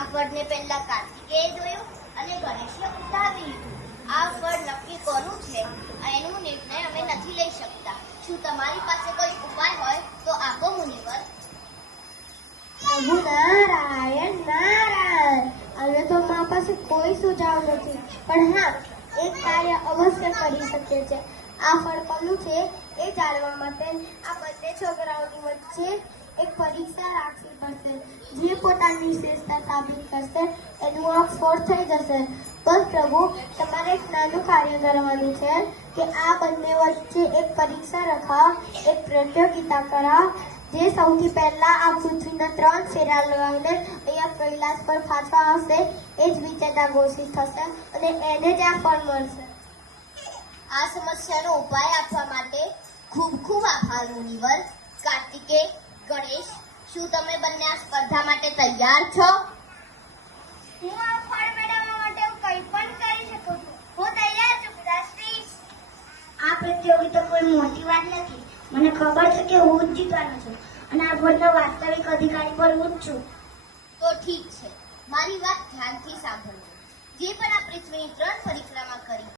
આ ફળને પહેલા કાર્તિકેય જોયું અને ગણેશે ઉઠાવી લીધું. આ ફળ નક્કી કોનું છે એનો નિર્ણય અમે નથી લઈ શકતા. શું તમારી પાસે કોઈ ઉપાય હોય તો આપો મુનિવર. પ્રભુ નારાયણ નારાયણ. હવે તો મારા પાસે કોઈ સુઝાવ નથી, પણ હા, એક કાર્ય અવશ્ય કરી શકીએ છે. આ ફળ કોનું છે એ જાણવા માટે આ બંને છોકરાઓની વચ્ચે એક પરીક્ષા રાખવી પડશે. જે પોતાની શ્રેષ્ઠતા સાબિત કરશે એનું આ ફળ થઈ જશે. બસ પ્રભુ, તમારે એક નાનું કાર્ય કરવાનું છે કે આ બંને વચ્ચે એક પરીક્ષા રખાવ, એક પ્રતિયોગિતા કરાવ. જે સૌથી પહેલા આ પૃથ્વીના 3 ફેરા લગાવીને અહીંયા કૈલાસ પર પાછા આવશે એ જ વિજેતા ઘોષિત થશે અને એને જ આ ફળ મળશે. આ સમસ્યાનો ઉપાય આપવા માટે ખૂબ ખૂબ આભાર મુનિવર. કાર્તિકેય, ગણેશ, શું તમે બંને આ સ્પર્ધા માટે તૈયાર છો? હું આ ફળ મેળવવા માટે કંઈ પણ કરી શકું છું. હું તૈયાર છું પિતાશ્રી. આ પ્રતિયોગિતા કોઈ મોટી વાત નથી. મને ખબર છે કે હું જ જીતવાનો છું અને આ ફળનો વાસ્તવિક અધિકારી પણ હું જ છું. તો ઠીક છે, મારી વાત ધ્યાનથી સાંભળજો. જે પણ આ પૃથ્વીની 3 પરિક્રમા કરી